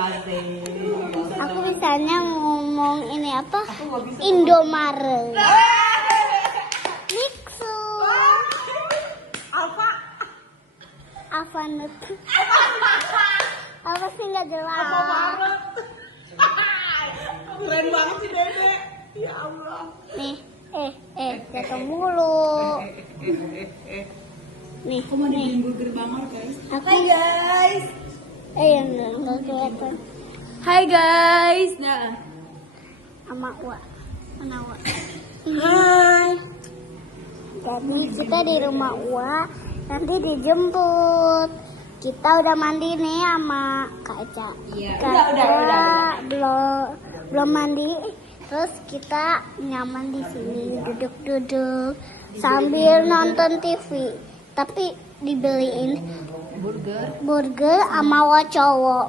Aku misalnya ngomong ini apa? Indomaret. Mixu. Alfamart. Apa sih nggak jelas? Keren banget sih Dede. Ya Allah. Nih, jatuh mulu. Nih, Aku mau dibikin burger bangor guys. Hai guys. yang nggak kelihatan. Hai guys. Nah. Sama Wa. Mana Wa? Hai. Jadi kita di rumah Wa, nanti dijemput. Kita udah mandi nih sama Kak Eca. Iya. Kakak belum mandi. Terus kita nyaman di sini, duduk-duduk sambil nonton TV. Tapi dibeliin Burger sama Wa cowok.